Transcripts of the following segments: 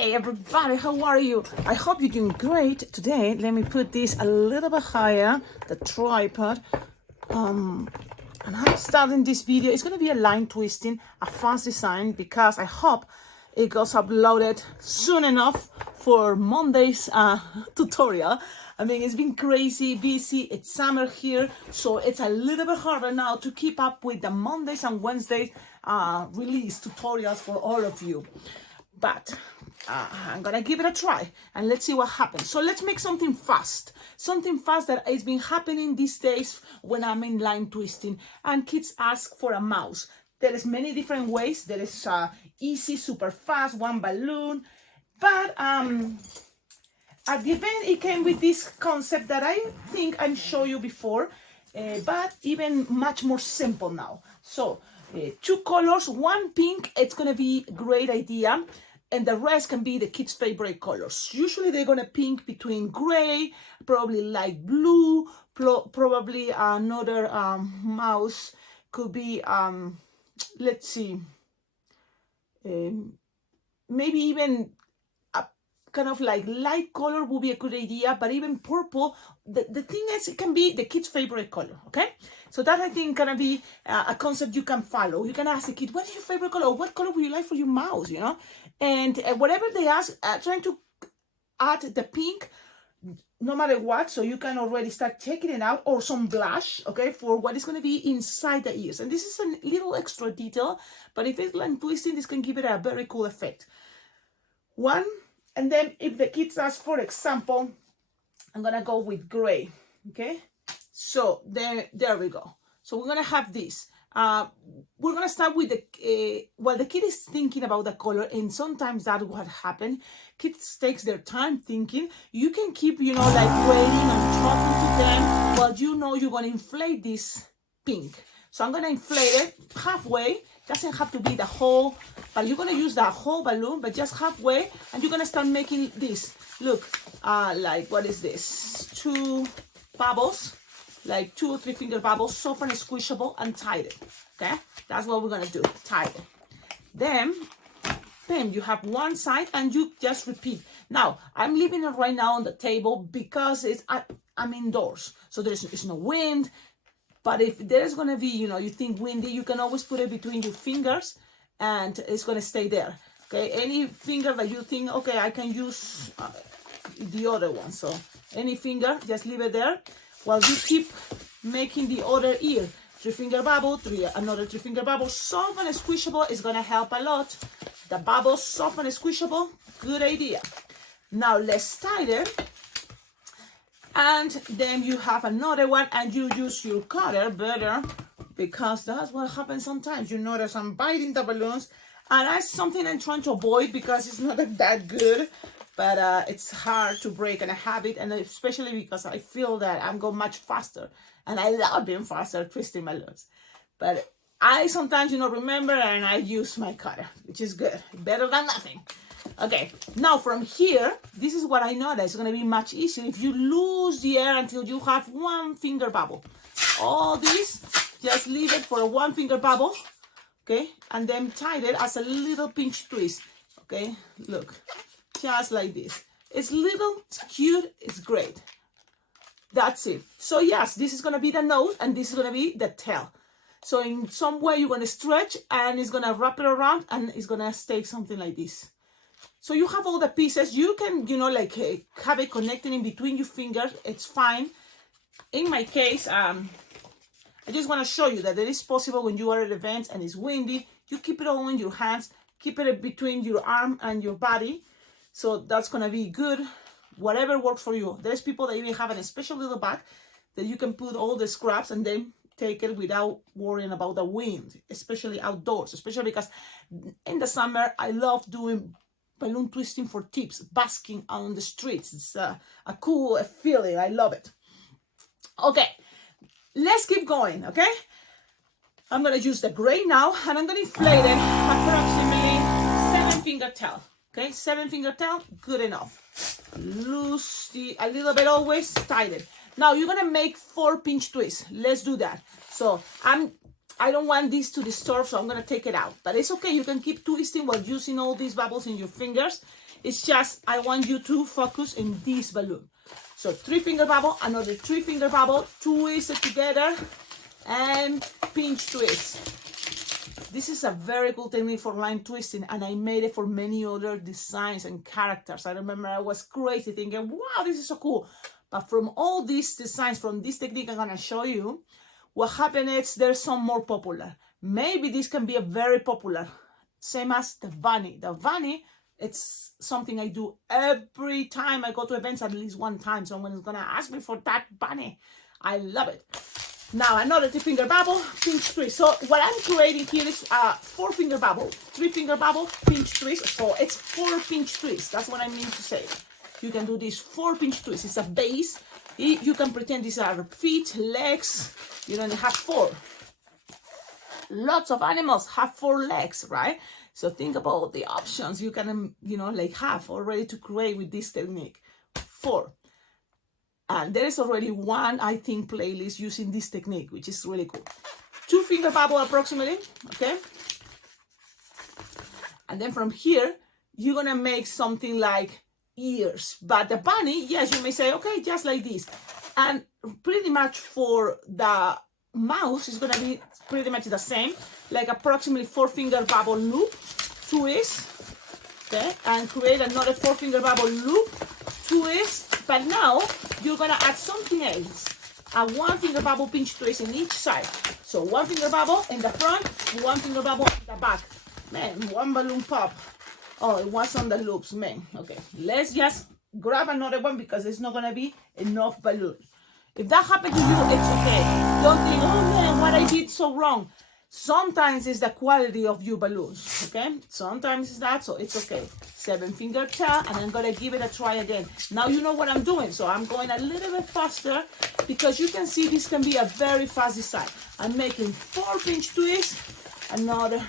Hey everybody, how are you? I hope you're doing great. Today, let me put this a little bit higher, the tripod. And I'm starting this video. It's going to be a line twisting, a fast design, because I hope it goes uploaded soon enough for Monday's tutorial. I mean, it's been crazy busy. It's summer here, so it's a little bit harder now to keep up with the Mondays and Wednesdays release tutorials for all of you. But I'm gonna give it a try and let's see what happens. So let's make something fast that has been happening these days when I'm in line twisting and kids ask for a mouse. There is many different ways. There is easy, super fast, one balloon. But at the event, it came with this concept that I think I showed you before, but even much more simple now. So two colors, one pink, it's gonna be a great idea. And the rest can be the kids' favorite colors. Usually they're gonna pick between gray, probably light blue, probably another mouse could be, let's see, maybe even a kind of like light color would be a good idea, but even purple, the thing is it can be the kids' favorite color, okay? So that I think gonna be a concept you can follow. You can ask the kid, what is your favorite color? Or what color would you like for your mouse, you know? And whatever they ask, trying to add the pink, no matter what, so you can already start checking it out, or some blush, okay, for what is going to be inside the ears. And this is a little extra detail, but if it's line twisting, this can give it a very cool effect. One, and then if the kids ask, for example, I'm going to go with gray, okay? So there we go. So we're going to have this. We're going to start with the, while the kid is thinking about the color, and sometimes that's what happens. Kids takes their time thinking. You can keep, you know, like waiting and talking to them, but you know you're going to inflate this pink. So I'm going to inflate it halfway. Doesn't have to be the whole, but you're going to use the whole balloon, but just halfway, and you're going to start making this. Look, like, what is this? Two bubbles. Like 2 or 3 finger bubbles, soft and squishable, and tied it. Okay, that's what we're gonna do. Tie it. Then you have one side, and you just repeat. Now I'm leaving it right now on the table because I'm indoors, so it's no wind. But if there's gonna be, you know, you think windy, you can always put it between your fingers, and it's gonna stay there. Okay, any finger that you think, okay, I can use the other one. So any finger, just leave it there. While you keep making the other ear, 3 finger bubble, another 3 finger bubble, soft and squishable is gonna help a lot. The bubbles, soft and squishable, good idea. Now let's tie them, and then you have another one, and you use your cutter better, because that's what happens sometimes. You notice I'm biting the balloons, and that's something I'm trying to avoid because it's not that good. But it's hard to break in a habit, and especially because I feel that I'm going much faster, and I love being faster twisting balloons. But I sometimes, you know, remember, and I use my cutter, which is good, better than nothing. Okay, now from here, this is what I noticed. It's going to be much easier if you lose the air until you have 1 finger bubble. All this, just leave it for a 1 finger bubble, okay, and then tie it as a little pinch twist. Okay, look. Just like this. It's little, it's cute, it's great. That's it. So yes, this is going to be the nose, and this is going to be the tail. So in some way you're going to stretch, and it's going to wrap it around, and it's going to stay something like this. So you have all the pieces. You can, you know, like have it connected in between your fingers. It's fine. In my case, I just want to show you that it is possible when you are at events and it's windy. You keep it all in your hands. Keep it between your arm and your body. So that's going to be good, whatever works for you. There's people that even have a special little bag that you can put all the scraps and then take it without worrying about the wind, especially outdoors, especially because in the summer, I love doing balloon twisting for tips, basking on the streets. It's a cool feeling. I love it. Okay, let's keep going, okay? I'm going to use the gray now, and I'm going to inflate it approximately 7 finger tail. Okay, 7 finger tail, good enough. Loose a little bit always, tighten. Now you're gonna make 4 pinch twists. Let's do that. So I'm I don't want this to disturb, so I'm gonna take it out. But it's okay, you can keep twisting while using all these bubbles in your fingers. It's just, I want you to focus in this balloon. So 3-finger bubble, another 3-finger bubble, twist it together, and pinch twist. This is a very cool technique for line twisting, and I made it for many other designs and characters. I remember I was crazy thinking, wow, this is so cool. But from all these designs, from this technique I'm gonna show you, what happened is there's some more popular. Maybe this can be a very popular, same as the bunny. The bunny, it's something I do every time I go to events, at least one time. Someone is gonna ask me for that bunny. I love it. Now another 3-finger bubble, pinch twist. So what I'm creating here is a 4-finger bubble, 3-finger bubble, pinch twist. So it's 4 pinch twists. That's what I mean to say. You can do this 4 pinch twists. It's a base. You can pretend these are feet, legs. You know, they have 4. Lots of animals have 4 legs, right? So think about the options you can, you know, like have already to create with this technique. 4. And there is already one, I think, playlist using this technique, which is really cool. 2-finger bubble approximately, okay? And then from here, you're gonna make something like ears. But the bunny, yes, you may say, okay, just like this. And pretty much for the mouse, it's gonna be pretty much the same, like approximately 4-finger bubble loop, twist, okay? And create another 4-finger bubble loop, twist. But now you're gonna add something else, a 1-finger bubble pinch twist in each side. So 1-finger bubble in the front, 1-finger bubble in the back. Man, one balloon pop. Oh, it was on the loops, man. Okay, let's just grab another one because it's not gonna be enough balloon. If that happened to you, it's okay. Don't think, oh man, what I did so wrong. Sometimes it's the quality of your balloons, okay? Sometimes it's that, so it's okay. 7-finger tail, and I'm gonna give it a try again. Now you know what I'm doing, so I'm going a little bit faster because you can see this can be a very fast design. I'm making 4 pinch twists, another,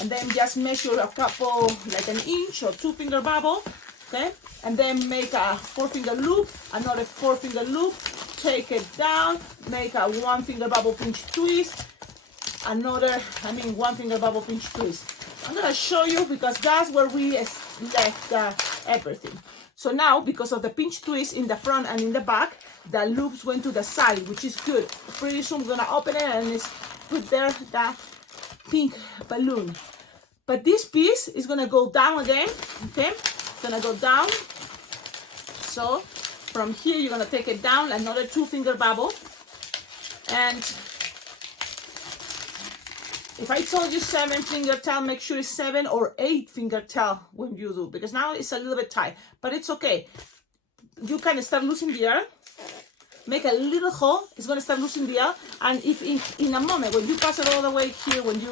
and then just measure a couple, like an inch or 2-finger bubble, okay? And then make a 4-finger loop, another 4-finger loop, take it down, make a 1-finger bubble pinch twist, another, 1-finger bubble pinch twist. I'm gonna show you because that's where we left everything. So now, because of the pinch twist in the front and in the back, the loops went to the side, which is good. Pretty soon I'm gonna open it and it's put there the pink balloon. But this piece is gonna go down again, okay? It's gonna go down. So from here, you're gonna take it down, another 2-finger bubble. And if I told you 7-finger tail, make sure it's 7 or 8-finger tail when you do, because now it's a little bit tight, but it's okay. You can start losing the air, make a little hole, it's going to start losing the air, and if in a moment, when you pass it all the way here, when you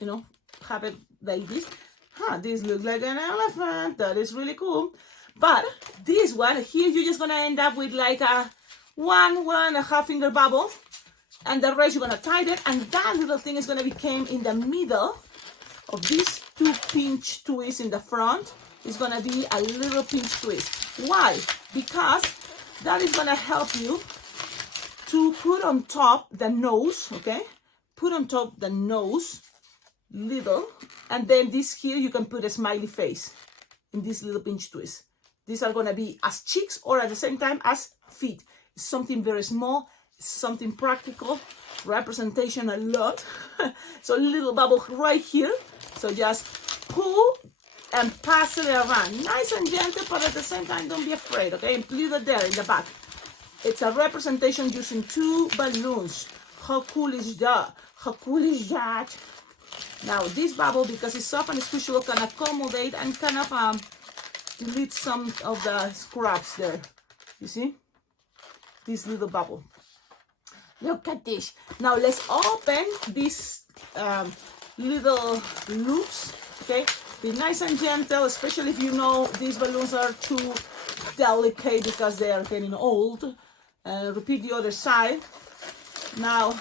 know, have it like this, this looks like an elephant, that is really cool. But this one, here you're just going to end up with like a 1.5-finger bubble, and the rest you're gonna tie it, and that little thing is gonna become in the middle of these 2 pinch twists in the front. It's gonna be a little pinch twist. Why? Because that is gonna help you to put on top the nose, okay? Put on top the nose, little, and then this here you can put a smiley face in this little pinch twist. These are gonna be as cheeks or at the same time as feet. It's something very small. Something practical, representation a lot. So little bubble right here. So just pull and pass it around. Nice and gentle, but at the same time, don't be afraid, okay? And leave it there in the back. It's a representation using 2 balloons. How cool is that? How cool is that? Now this bubble, because it's soft and squishable, can accommodate and kind of delete some of the scraps there. You see? This little bubble. Look at this. Now let's open these little loops, okay? Be nice and gentle, especially if you know these balloons are too delicate because they are getting old. Repeat the other side. Now,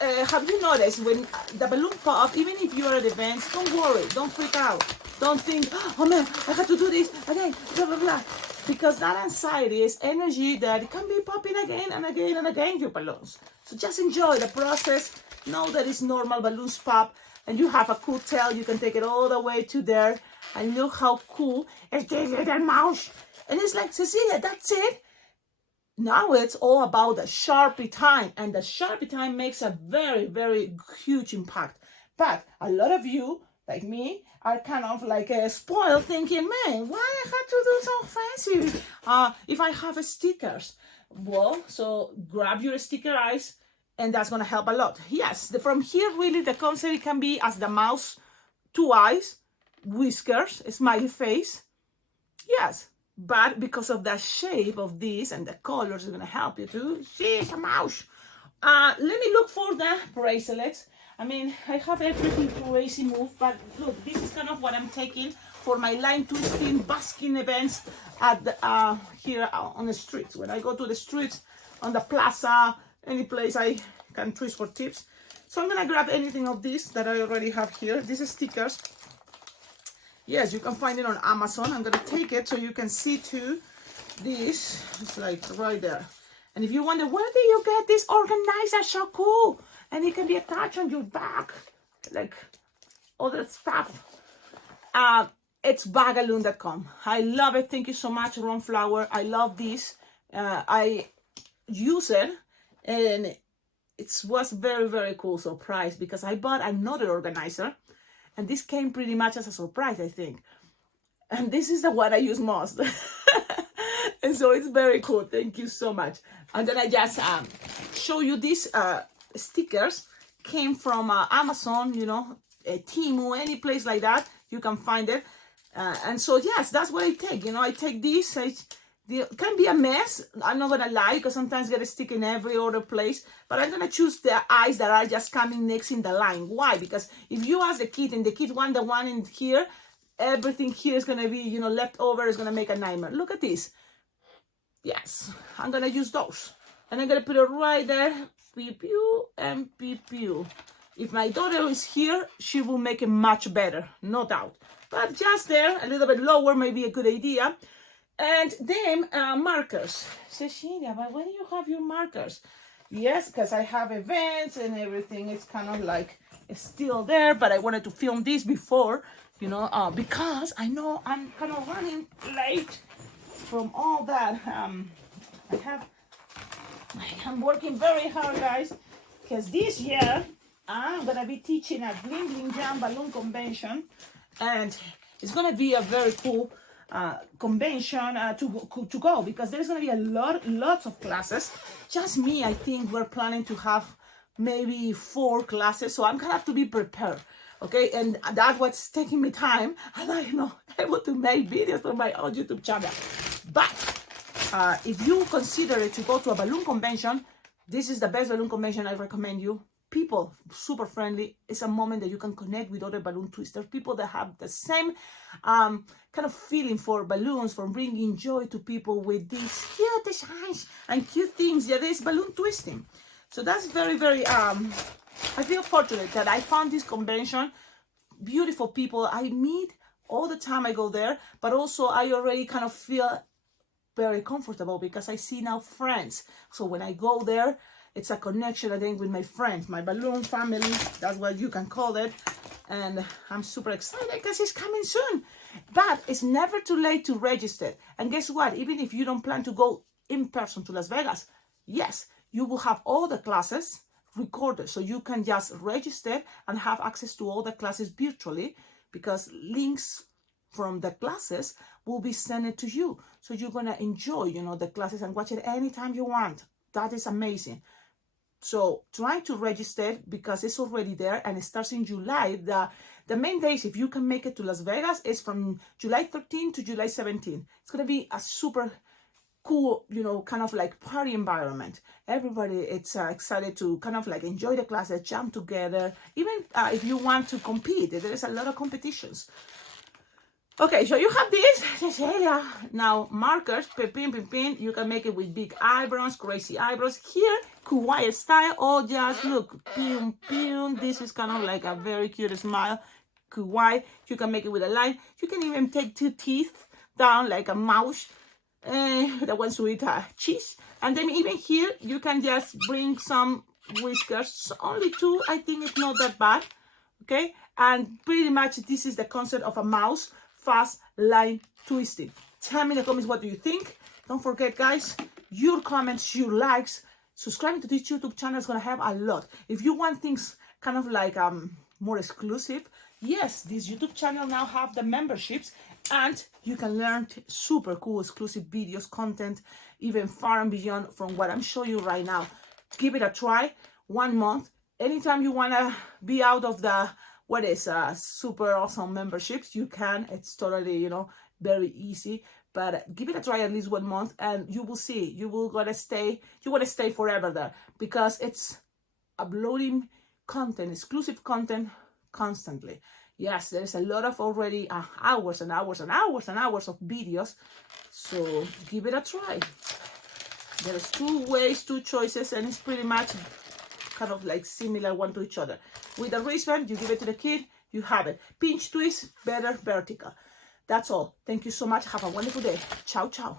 have you noticed when the balloon pop, even if you're at events, don't worry, don't freak out. Don't think, oh man, I have to do this again, blah, blah, blah. because that anxiety is energy that it can be popping again and again and again, your balloons. So just enjoy the process. Know that it's normal, balloons pop, and you have a cool tail. You can take it all the way to there, and look how cool is this little mouse. And it's like, Cecilia, that's it? Now it's all about the Sharpie time, and the Sharpie time makes a very, very huge impact. But a lot of you, like me, are kind of like spoiled, thinking, man, why I have to do so fancy if I have stickers? Well, so grab your sticker eyes, and that's going to help a lot. Yes, from here, really, the concept can be as the mouse, 2 eyes, whiskers, a smiley face. Yes, but because of the shape of this and the colors, it's going to help you to see it's a mouse. Let me look for the bracelets. I mean, I have everything crazy move, but look, this is kind of what I'm taking for my line twisting basking events at the, here on the streets. When I go to the streets, on the plaza, any place I can twist for tips. So I'm gonna grab anything of this that I already have here. These are stickers. Yes, you can find it on Amazon. I'm gonna take it so you can see too. This it's like right there. And if you wonder, where do you get this organizer? So cool. And it can be attached on your back, like other stuff. It's bagaloon.com. I love it. Thank you so much, Ron Flower. I love this. I use it, and it was very, very cool surprise because I bought another organizer, and this came pretty much as a surprise, I think. And this is the one I use most. And so it's very cool. Thank you so much. And then I just show you these stickers. Came from Amazon, you know, Temu, any place like that. You can find it. And so, yes, that's what I take. You know, I take this. It can be a mess. I'm not going to lie, because sometimes get a stick in every other place. But I'm going to choose the eyes that are just coming next in the line. Why? Because if you ask the kid and the kid want the one in here, everything here is going to be, you know, left over. Is going to make a nightmare. Look at this. Yes, I'm going to use those. And I'm going to put it right there. Pew, pew, and pew, pew. If my daughter is here, she will make it much better, no doubt. But just there, a little bit lower, may be a good idea. And then markers. Cecilia, but where do you have your markers? Yes, because I have events and everything. It's kind of like it's still there, but I wanted to film this before, you know, because I know I'm kind of running late from all that. I'm working very hard, guys, because this year I'm going to be teaching at Bling Bling Jam Balloon Convention, and it's going to be a very cool convention to go, because there's going to be lots of classes. Just me, I think we're planning to have maybe 4 classes, so I'm going to have to be prepared, okay? And that's what's taking me time, and I'm not able to make videos for my own YouTube channel. But if you consider it to go to a balloon convention, this is the best balloon convention I recommend you. People, super friendly. It's a moment that you can connect with other balloon twisters, people that have the same kind of feeling for balloons, for bringing joy to people with these cute designs and cute things. Yeah, there's balloon twisting. So that's very, very, I feel fortunate that I found this convention. Beautiful people I meet all the time I go there, but also I already kind of feel very comfortable because I see now friends. So when I go there, it's a connection, I think, with my friends, my balloon family. That's what you can call it. And I'm super excited because it's coming soon. But it's never too late to register. And guess what? Even if you don't plan to go in person to Las Vegas, yes, you will have all the classes recorded. So you can just register and have access to all the classes virtually, because links from the classes will be sent to you. So you're going to enjoy, you know, the classes and watch it anytime you want. That is amazing. So try to register because it's already there, and it starts in July. The main days, if you can make it to Las Vegas, is from July 13 to July 17. It's going to be a super cool, you know, kind of like party environment. Everybody it's excited to kind of like enjoy the classes, jump together. Even if you want to compete, there is a lot of competitions. Okay, so you have this, Cecilia. Now, markers, pin. You can make it with big eyebrows, crazy eyebrows. Here, kawaii style, or just look, pin. This is kind of like a very cute smile, kawaii. You can make it with a line. You can even take 2 teeth down like a mouse. the ones with cheese. And then even here, you can just bring some whiskers. Only 2, I think it's not that bad. Okay, and pretty much this is the concept of a mouse fast line twisting. Tell me in the comments, what do you think? Don't forget, guys, your comments, your likes, subscribing to this YouTube channel is gonna help a lot. If you want things kind of like more exclusive, yes, this YouTube channel now have the memberships, and you can learn super cool exclusive videos, content, even far and beyond from what I'm showing you right now. Give it a try. 1 month. Anytime you want to be out of the what is super awesome memberships, you can. It's totally, you know, very easy. But give it a try at least 1 month, and you will see. You will gonna stay. You want to stay forever there, because it's uploading content, exclusive content, constantly. Yes, there's a lot of already hours and hours and hours and hours of videos. So give it a try. There's 2 ways, 2 choices, and it's pretty much kind of like similar one to each other. With the wristband, you give it to the kid, you have it. Pinch, twist, better, vertical. That's all. Thank you so much. Have a wonderful day. Ciao, ciao.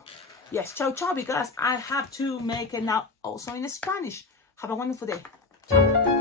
Yes, ciao, ciao, because I have to make it now also in Spanish. Have a wonderful day. Ciao.